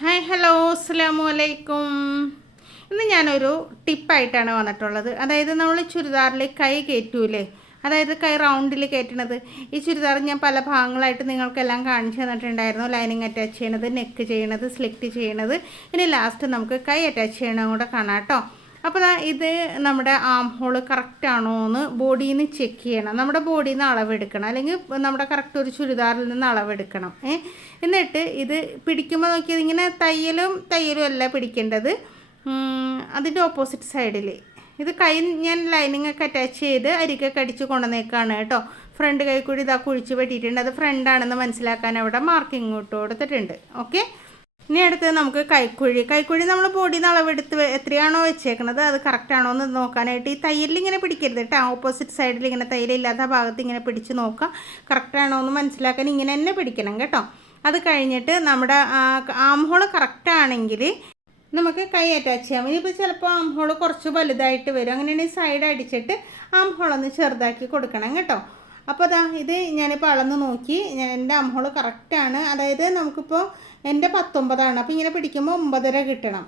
Hi hello അസ്സലാമു അലൈക്കും. ഇന്ന് ഞാനൊരു ടിപ്പായിട്ടാണ് വന്നിട്ടുള്ളത്. അതായത് നമ്മൾ ചുരിദാറിൽ കൈ കയറ്റൂലേ, അതായത് കൈ റൗണ്ടിൽ കയറ്റണത്. ഈ ചുരിദാർ ഞാൻ പല ഭാഗങ്ങളായിട്ട് നിങ്ങൾക്കെല്ലാം കാണിച്ചു തന്നിട്ടുണ്ടായിരുന്നു. ലൈനിങ് അറ്റാച്ച് ചെയ്യണത്, നെക്ക് ചെയ്യണത്, സ്ലിറ്റ് ചെയ്യണത്, ഇനി ലാസ്റ്റ് നമുക്ക് കൈ അറ്റാച്ച് ചെയ്യണതും കൂടെ കാണാം കേട്ടോ. അപ്പോൾ ഇത് നമ്മുടെ ആം ഹോൾ കറക്റ്റ് ആണോ എന്ന് ബോഡിയിൽ നിന്ന് ചെക്ക് ചെയ്യണം. നമ്മുടെ ബോഡിയിൽ നിന്ന് അളവെടുക്കണം, അല്ലെങ്കിൽ നമ്മുടെ കറക്റ്റ് ഒരു ചുരിദാറിൽ നിന്ന് അളവെടുക്കണം. എന്നിട്ട് ഇത് പിടിക്കുമ്പോൾ നോക്കിയത് ഇങ്ങനെ തയ്യലും അല്ല പിടിക്കേണ്ടത്, അതിൻ്റെ ഓപ്പോസിറ്റ് സൈഡിൽ. ഇത് കൈ ഞാൻ ലൈനിങ് ഒക്കെ അറ്റാച്ച് ചെയ്ത് അരിക്കൊക്കെ അടിച്ച് കൊണ്ടുവന്നേക്കാണ് കേട്ടോ. ഫ്രണ്ട് കൈ കൂടി ഇതാ കുഴിച്ച് വെട്ടിയിട്ടുണ്ട്. അത് ഫ്രണ്ടാണെന്ന് മനസ്സിലാക്കാൻ അവിടെ മാർക്കിങ് ഇട്ട് കൊടുത്തിട്ടുണ്ട്. ഓക്കെ, ഇനി അടുത്തത് നമുക്ക് കൈക്കുഴി നമ്മൾ ബോഡിയിൽ നിന്ന് അളവെടുത്ത് എത്രയാണോ വെച്ചേക്കുന്നത് അത് കറക്റ്റാണോ എന്ന് നോക്കാനായിട്ട് ഈ തയ്യലിൽ ഇങ്ങനെ പിടിക്കരുത് കേട്ടോ. ഓപ്പോസിറ്റ് സൈഡിൽ ഇങ്ങനെ തയ്യലില്ലാത്ത ഭാഗത്ത് ഇങ്ങനെ പിടിച്ച് നോക്കാം, കറക്റ്റാണോ എന്ന് മനസ്സിലാക്കാൻ ഇങ്ങനെ തന്നെ പിടിക്കണം കേട്ടോ. അത് കഴിഞ്ഞിട്ട് നമ്മുടെ ആം ഹോൾ കറക്റ്റാണെങ്കിൽ നമുക്ക് കൈ അറ്റാച്ച് ചെയ്യാം. ഇനിയിപ്പോൾ ചിലപ്പോൾ ആം ഹോൾ കുറച്ച് വലുതായിട്ട് വരും, അങ്ങനെയാണെങ്കിൽ സൈഡ് അടിച്ചിട്ട് ആം ഹോളൊന്ന് ചെറുതാക്കി കൊടുക്കണം കേട്ടോ. അപ്പോൾ അതാ ഇത് ഞാനിപ്പോൾ അളന്ന് നോക്കി, എൻ്റെ ആം ഹോൾ കറക്റ്റാണ്. അതായത് നമുക്കിപ്പോൾ എൻ്റെ 19ആണ്, അപ്പോൾ ഇങ്ങനെ പിടിക്കുമ്പോൾ 9.5 കിട്ടണം.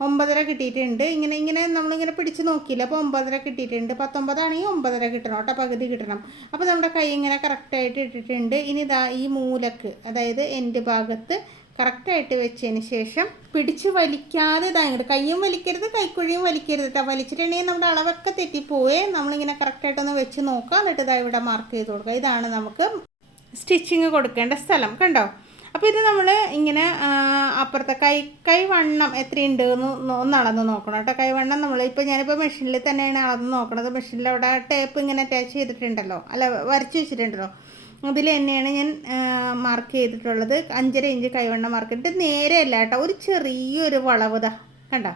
9.5 കിട്ടിയിട്ടുണ്ട്. ഇങ്ങനെ നമ്മളിങ്ങനെ പിടിച്ച് നോക്കിയില്ല, അപ്പോൾ 9.5 കിട്ടിയിട്ടുണ്ട്. 19ആണെങ്കിൽ 9.5 കിട്ടണം കേട്ടോ, പകുതി കിട്ടണം. അപ്പോൾ നമ്മുടെ കൈ ഇങ്ങനെ കറക്റ്റായിട്ട് ഇട്ടിട്ടുണ്ട്. ഇനി ഇതാ ഈ മൂലക്ക്, അതായത് എൻ്റെ ഭാഗത്ത് കറക്റ്റായിട്ട് വെച്ചതിന് ശേഷം പിടിച്ച് വലിക്കാതെ ഇതായിട്ട് കയ്യും വലിക്കരുത്, കൈക്കുഴിയും വലിക്കരുത് കേട്ടോ. വലിച്ചിട്ടുണ്ടെങ്കിൽ നമ്മുടെ അളവൊക്കെ തെറ്റിപ്പോവേ. നമ്മളിങ്ങനെ കറക്റ്റായിട്ടൊന്ന് വെച്ച് നോക്കാം, എന്നിട്ട് ഇതാ ഇവിടെ മാർക്ക് ചെയ്ത് കൊടുക്കുക. ഇതാണ് നമുക്ക് സ്റ്റിച്ചിങ് കൊടുക്കേണ്ട സ്ഥലം കണ്ടോ. അപ്പോൾ ഇത് നമ്മൾ ഇങ്ങനെ അപ്പുറത്തെ കൈവണ്ണം എത്രയുണ്ട് ഒന്ന് അളന്ന് നോക്കണം കേട്ടോ. കൈവണ്ണം നമ്മളിപ്പോൾ ഞാനിപ്പോൾ മെഷീനിൽ തന്നെയാണ് അളന്ന് നോക്കണത്. മെഷീനിൽ അവിടെ ടേപ്പ് ഇങ്ങനെ അറ്റാച്ച് ചെയ്തിട്ടുണ്ടല്ലോ, അല്ല വരച്ച് വെച്ചിട്ടുണ്ടല്ലോ, അതിൽ തന്നെയാണ് ഞാൻ മാർക്ക് ചെയ്തിട്ടുള്ളത്. 5.5 ഇഞ്ച് കൈവണ്ണം മാർക്ക് ചെയ്തിട്ട് നേരെയല്ല കേട്ടോ, ഒരു ചെറിയൊരു വളവ് ഇതാ കണ്ടോ,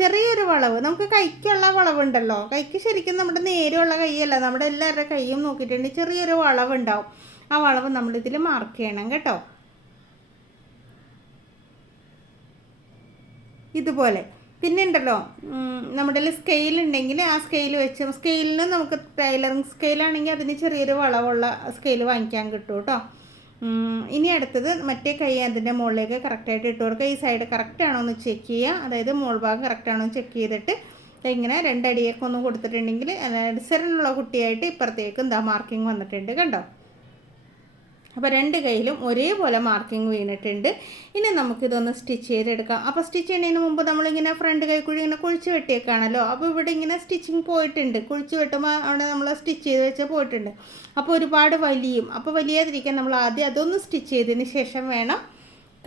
ചെറിയൊരു വളവ്. നമുക്ക് കൈക്കുള്ള വളവുണ്ടല്ലോ, കൈക്ക് ശരിക്കും നമ്മുടെ നേരെയുള്ള കൈയല്ല, നമ്മുടെ എല്ലാവരുടെ കൈയും നോക്കിയിട്ടുണ്ടെങ്കിൽ ചെറിയൊരു വളവുണ്ടാവും. ആ വളവ് നമ്മളിതിൽ മാർക്ക് ചെയ്യണം കേട്ടോ. ഇതുപോലെ പിന്നെ ഉണ്ടല്ലോ, നമ്മുടെ സ്കെയിൽ ഉണ്ടെങ്കിൽ ആ സ്കെയിൽ വെച്ച്, സ്കെയിലിന് നമുക്ക് ടൈലറിങ് സ്കെയിലാണെങ്കിൽ അതിന് ചെറിയൊരു വളവുള്ള സ്കെയിൽ വാങ്ങിക്കാൻ കിട്ടും കേട്ടോ. ഇനി അടുത്തത് മറ്റേ കൈ അതിൻ്റെ മുകളിലേക്ക് കറക്റ്റായിട്ട് ഇട്ട് കൊടുക്കുക. ഈ സൈഡ് കറക്റ്റാണോ എന്ന് ചെക്ക് ചെയ്യുക, അതായത് മോൾ ഭാഗം കറക്റ്റാണോ എന്ന് ചെക്ക് ചെയ്തിട്ട് ഇങ്ങനെ 2 അടിയൊക്കെ ഒന്ന് കൊടുത്തിട്ടുണ്ടെങ്കിൽ ഡിസൈനുള്ള കുട്ടിയായിട്ട് ഇപ്പുറത്തേക്ക് എന്താ മാർക്കിംഗ് വന്നിട്ടുണ്ട് കണ്ടോ. അപ്പോൾ 2 കൈയിലും ഒരേപോലെ മാർക്കിംഗ് വീണിട്ടുണ്ട്. ഇനി നമുക്കിതൊന്ന് സ്റ്റിച്ച് ചെയ്തെടുക്കാം. അപ്പോൾ സ്റ്റിച്ച് ചെയ്യുന്നതിന് മുമ്പ് നമ്മളിങ്ങനെ ഫ്രണ്ട് കൈക്കുഴി ഇങ്ങനെ കുഴിച്ച് വെട്ടിയേക്കാണല്ലോ. അപ്പോൾ ഇവിടെ ഇങ്ങനെ സ്റ്റിച്ചിങ് പോയിട്ടുണ്ട്, കുഴിച്ച് വെട്ടുമ്പോൾ അവിടെ നമ്മൾ സ്റ്റിച്ച് ചെയ്ത് വെച്ചാൽ പോയിട്ടുണ്ട്. അപ്പോൾ ഒരുപാട് വലിയും, അപ്പോൾ വലിയാതിരിക്കാൻ നമ്മൾ ആദ്യം അതൊന്ന് സ്റ്റിച്ച് ചെയ്തതിന് ശേഷം വേണം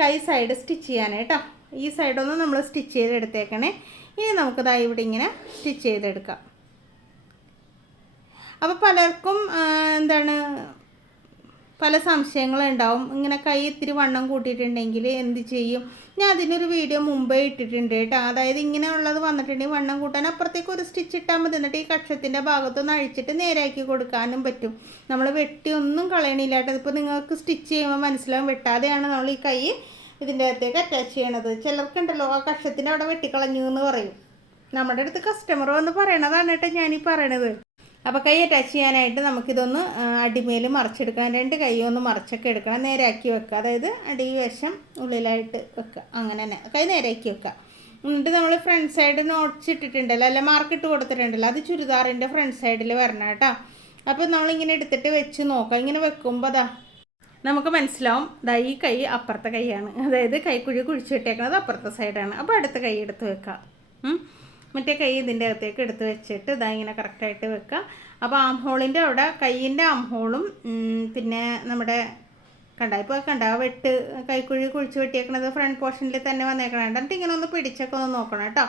കൈ സൈഡ് സ്റ്റിച്ച് ചെയ്യാനായിട്ടോ. ഈ സൈഡൊന്ന് നമ്മൾ സ്റ്റിച്ച് ചെയ്തെടുത്തേക്കണേ. ഇനി നമുക്കതായി ഇവിടെ ഇങ്ങനെ സ്റ്റിച്ച് ചെയ്തെടുക്കാം. അപ്പോൾ പലർക്കും എന്താണ് പല സംശയങ്ങളുണ്ടാവും. ഇങ്ങനെ കൈ ഇത്തിരി വണ്ണം കൂട്ടിയിട്ടുണ്ടെങ്കിൽ എന്ത് ചെയ്യും? ഞാൻ അതിനൊരു വീഡിയോ മുമ്പേ ഇട്ടിട്ടുണ്ട് കേട്ടോ. അതായത് ഇങ്ങനെ ഉള്ളത് വന്നിട്ടുണ്ടെങ്കിൽ വണ്ണം കൂട്ടാൻ അപ്പുറത്തേക്ക് ഒരു സ്റ്റിച്ച് ഇട്ടാൽ മതി. എന്നിട്ട് ഈ കക്ഷത്തിൻ്റെ ഭാഗത്തൊന്ന് അഴിച്ചിട്ട് നേരാക്കി കൊടുക്കാനും പറ്റും. നമ്മൾ വെട്ടി ഒന്നും കളയണില്ല കേട്ടോ. ഇതിപ്പോൾ നിങ്ങൾക്ക് സ്റ്റിച്ച് ചെയ്യുമ്പോൾ മനസ്സിലാവും, വെട്ടാതെയാണ് നമ്മൾ ഈ കൈ ഇതിൻ്റെ അകത്തേക്ക് അറ്റാച്ച് ചെയ്യണത്. ചിലർക്കുണ്ടല്ലോ ആ കക്ഷത്തിൻ്റെ അവിടെ വെട്ടിക്കളഞ്ഞു എന്ന് പറയും. നമ്മുടെ അടുത്ത് കസ്റ്റമർ വന്ന് പറയണതാണ് കേട്ടോ ഞാനീ പറയണത്. അപ്പോൾ കൈ അറ്റാച്ച് ചെയ്യാനായിട്ട് നമുക്കിതൊന്ന് അടിമേൽ മറിച്ചെടുക്കണം. 2 കൈയും ഒന്ന് മറിച്ചൊക്കെ എടുക്കണം, നേരാക്കി വെക്കുക. അതായത് അടിവശം ഉള്ളിലായിട്ട് വെക്കുക, അങ്ങനെ തന്നെ കൈ നേരാക്കി വെക്കുക. എന്നിട്ട് നമ്മൾ ഫ്രണ്ട് സൈഡ് നോട്ട്സ് ഇട്ടിട്ടുണ്ടല്ലോ, അല്ല മാർക്കിട്ട് കൊടുത്തിട്ടുണ്ടല്ലോ, അത് ചുരിദാറിൻ്റെ ഫ്രണ്ട് സൈഡിൽ വരണം കേട്ടോ. അപ്പോൾ നമ്മളിങ്ങനെ എടുത്തിട്ട് വെച്ച് നോക്കാം. ഇങ്ങനെ വെക്കുമ്പോൾ നമുക്ക് മനസ്സിലാവും ഈ കൈ അപ്പുറത്തെ കൈയാണ്, അതായത് കൈക്കുഴി കുഴിച്ച് വിട്ടേക്കുന്നത് അപ്പുറത്തെ സൈഡാണ്. അപ്പോൾ അടുത്ത കൈ എടുത്ത് വെക്കാം. മറ്റേ കൈ ഇതിൻ്റെ അകത്തേക്ക് എടുത്ത് വെച്ചിട്ട് ഇങ്ങനെ കറക്റ്റായിട്ട് വെക്കുക. അപ്പോൾ ആം ഹോളിൻ്റെ അവിടെ കൈയിൻ്റെ ആം ഹോളും പിന്നെ നമ്മുടെ ഇപ്പോൾ വെട്ട് കൈക്കുഴി കുഴിച്ച് വെട്ടിയേക്കണത് ഫ്രണ്ട് പോർഷനിൽ തന്നെ വന്നേക്കണം. എന്നിട്ട് ഇങ്ങനെ ഒന്ന് പിടിച്ചൊക്കെ ഒന്ന് നോക്കണം കേട്ടോ,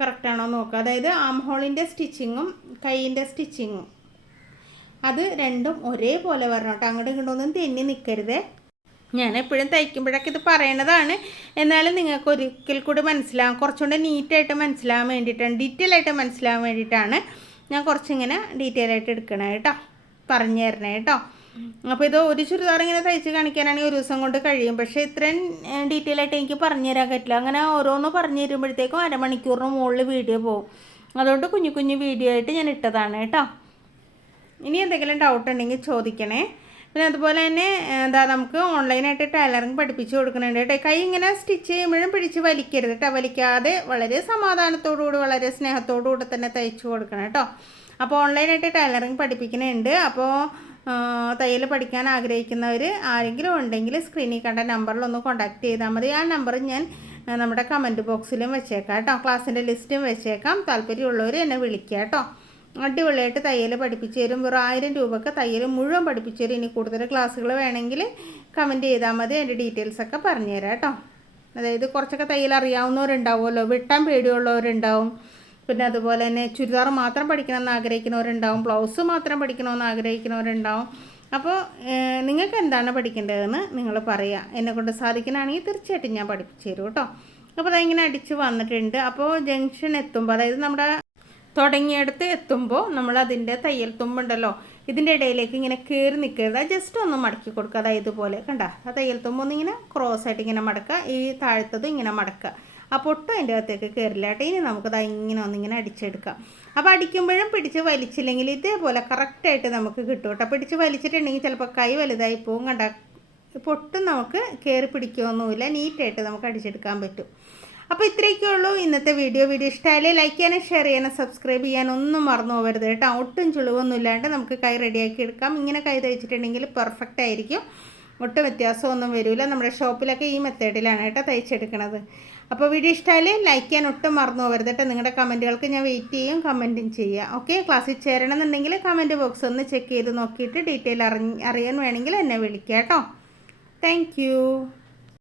കറക്റ്റാണോ നോക്കുക. അതായത് ആം ഹോളിൻ്റെ സ്റ്റിച്ചിങ്ങും കൈയിൻ്റെ സ്റ്റിച്ചിങ്ങും അത് രണ്ടും ഒരേപോലെ വരണം കേട്ടോ. അങ്ങോട്ടും ഇങ്ങോട്ടൊന്നും തെന്നി നിൽക്കരുതേ. ഞാൻ എപ്പോഴും തയ്ക്കുമ്പോഴൊക്കെ ഇത് പറയണതാണ്, എന്നാലും നിങ്ങൾക്ക് ഒരിക്കൽ കൂടി മനസ്സിലാവും, കുറച്ചുകൂടെ നീറ്റായിട്ട് മനസ്സിലാവാൻ വേണ്ടിയിട്ടാണ്, ഡീറ്റെയിൽ ആയിട്ട് മനസ്സിലാവാൻ വേണ്ടിയിട്ടാണ് ഞാൻ കുറച്ചിങ്ങനെ ഡീറ്റെയിൽ ആയിട്ട് എടുക്കണേ കേട്ടോ, പറഞ്ഞു തരണേ കേട്ടോ. അപ്പോൾ ഇത് ഒരു ചുരിദാർ ഇങ്ങനെ തയ്ച്ച് കാണിക്കാനാണെങ്കിൽ ഒരു ദിവസം കൊണ്ട് കഴിയും. പക്ഷേ ഇത്രയും ഡീറ്റെയിൽ ആയിട്ട് എനിക്ക് പറഞ്ഞു തരാൻ പറ്റില്ല. അങ്ങനെ ഓരോന്ന് പറഞ്ഞു തരുമ്പോഴത്തേക്കും അരമണിക്കൂറിന് മുകളിൽ വീഡിയോ പോകും. അതുകൊണ്ട് കുഞ്ഞു വീഡിയോ ആയിട്ട് ഞാൻ ഇട്ടതാണ് കേട്ടോ. ഇനി എന്തെങ്കിലും ഡൗട്ട് ഉണ്ടെങ്കിൽ ചോദിക്കണേ. പിന്നെ അതുപോലെ തന്നെ എന്താ നമുക്ക് ഓൺലൈനായിട്ട് ടൈലറിങ് പഠിപ്പിച്ച് കൊടുക്കുന്നുണ്ട് കേട്ടോ. കൈ ഇങ്ങനെ സ്റ്റിച്ച് ചെയ്യുമ്പോഴും പിടിച്ച് വലിക്കരുത് കേട്ടോ. വലിക്കാതെ വളരെ സമാധാനത്തോടുകൂടി വളരെ സ്നേഹത്തോടുകൂടി തന്നെ തയ്ച്ചു കൊടുക്കണം കേട്ടോ. അപ്പോൾ ഓൺലൈനായിട്ട് ടൈലറിങ് പഠിപ്പിക്കുന്നുണ്ട്. അപ്പോൾ തയ്യൽ പഠിക്കാൻ ആഗ്രഹിക്കുന്നവർ ആരെങ്കിലും ഉണ്ടെങ്കിൽ സ്ക്രീനിൽ കണ്ട നമ്പറിലൊന്ന് കോൺടാക്ട് ചെയ്താൽ മതി. ആ നമ്പർ ഞാൻ നമ്മുടെ കമൻറ്റ് ബോക്സിലും വെച്ചേക്കാം കേട്ടോ. ക്ലാസ്സിൻ്റെ ലിസ്റ്റും വെച്ചേക്കാം. താല്പര്യമുള്ളവർ എന്നെ വിളിക്കുക കേട്ടോ. അടിപൊളിയായിട്ട് തയ്യൽ പഠിപ്പിച്ച് തരും. വെറും 1000 രൂപയ്ക്ക് തയ്യൽ മുഴുവൻ പഠിപ്പിച്ച് തരും. ഇനി കൂടുതൽ ക്ലാസ്സുകൾ വേണമെങ്കിൽ കമൻറ്റ് ചെയ്താൽ മതി. അതിൻ്റെ ഡീറ്റെയിൽസൊക്കെ പറഞ്ഞുതരാം കേട്ടോ. അതായത് കുറച്ചൊക്കെ തയ്യൽ അറിയാവുന്നവരുണ്ടാവുമല്ലോ, വെട്ടാൻ പേടിയുള്ളവരുണ്ടാവും. പിന്നെ അതുപോലെ തന്നെ ചുരിദാർ മാത്രം പഠിക്കണമെന്ന് ആഗ്രഹിക്കുന്നവരുണ്ടാവും, ബ്ലൗസ് മാത്രം പഠിക്കണമെന്ന് ആഗ്രഹിക്കുന്നവരുണ്ടാവും. അപ്പോൾ നിങ്ങൾക്ക് എന്താണ് പഠിക്കേണ്ടതെന്ന് നിങ്ങൾ പറയുക. എന്നെക്കൊണ്ട് സാധിക്കുന്നതാണെങ്കിൽ തീർച്ചയായിട്ടും ഞാൻ പഠിപ്പിച്ച് തരും കേട്ടോ. അപ്പോൾ അതിങ്ങനെ അടിച്ച് വന്നിട്ടുണ്ട്. അപ്പോൾ ജംഗ്ഷൻ എത്തുമ്പോൾ, അതായത് നമ്മുടെ തുടങ്ങിയെടുത്ത് എത്തുമ്പോൾ നമ്മളതിൻ്റെ തയ്യൽ തുമ്പുണ്ടല്ലോ, ഇതിൻ്റെ ഇടയിലേക്ക് ഇങ്ങനെ കയറി നിൽക്കരുത്. ജസ്റ്റ് ഒന്ന് മടക്കി കൊടുക്കുക. അതായത് ഇതുപോലെ കണ്ട ആ തയ്യൽ തുമ്പൊന്ന് ഇങ്ങനെ ക്രോസ് ആയിട്ട് ഇങ്ങനെ മടക്കുക. ഈ താഴത്തതും ഇങ്ങനെ മടക്കുക. ആ പൊട്ടും അതിൻ്റെ അകത്തേക്ക് കയറില്ല കേട്ടോ. ഇനി നമുക്കത് ഇങ്ങനെ ഒന്നിങ്ങനെ അടിച്ചെടുക്കാം. അപ്പോൾ അടിക്കുമ്പോഴും പിടിച്ച് വലിച്ചില്ലെങ്കിൽ ഇതേപോലെ കറക്റ്റായിട്ട് നമുക്ക് കിട്ടും കേട്ടോ. പിടിച്ച് വലിച്ചിട്ടുണ്ടെങ്കിൽ ചിലപ്പോൾ കൈ വലുതായി പോകും. കണ്ട പൊട്ടും നമുക്ക് കയറി പിടിക്കുകയൊന്നുമില്ല. നീറ്റായിട്ട് നമുക്ക് അടിച്ചെടുക്കാൻ പറ്റും. അപ്പോൾ ഇത്രയൊക്കെ ഉള്ളൂ ഇന്നത്തെ വീഡിയോ. ഇഷ്ടമായാലേ ലൈക്ക് ചെയ്യാനും ഷെയർ ചെയ്യാനും സബ്സ്ക്രൈബ് ചെയ്യാനും ഒന്നും മറന്നു പോകരുത് കേട്ടോ. ഒട്ടും ചുളിവൊന്നും ഇല്ലാണ്ട് നമുക്ക് കൈ റെഡിയാക്കി എടുക്കാം. ഇങ്ങനെ കൈ തയ്ച്ചിട്ടുണ്ടെങ്കിൽ പെർഫെക്റ്റ് ആയിരിക്കും. ഒട്ടും വ്യത്യാസമൊന്നും വരില്ല. നമ്മുടെ ഷോപ്പിലൊക്കെ ഈ മെത്തേഡിലാണ് കേട്ടോ തയ്ച്ചെടുക്കണത്. അപ്പോൾ വീഡിയോ ഇഷ്ടമായാലേ ലൈക്ക് ചെയ്യാൻ ഒട്ടും മറന്നു പോകരുത് കേട്ടോ. നിങ്ങളുടെ കമൻറ്റുകൾക്ക് ഞാൻ വെയിറ്റ് ചെയ്യും. കമൻറ്റും ചെയ്യുക. ഓക്കെ, ക്ലാസ്സിൽ ചേരണമെന്നുണ്ടെങ്കിൽ കമൻറ്റ് ബോക്സ് ഒന്ന് ചെക്ക് ചെയ്ത് നോക്കിയിട്ട് ഡീറ്റെയിൽ അറിയാൻ വേണമെങ്കിൽ എന്നെ വിളിക്കുക കേട്ടോ. താങ്ക്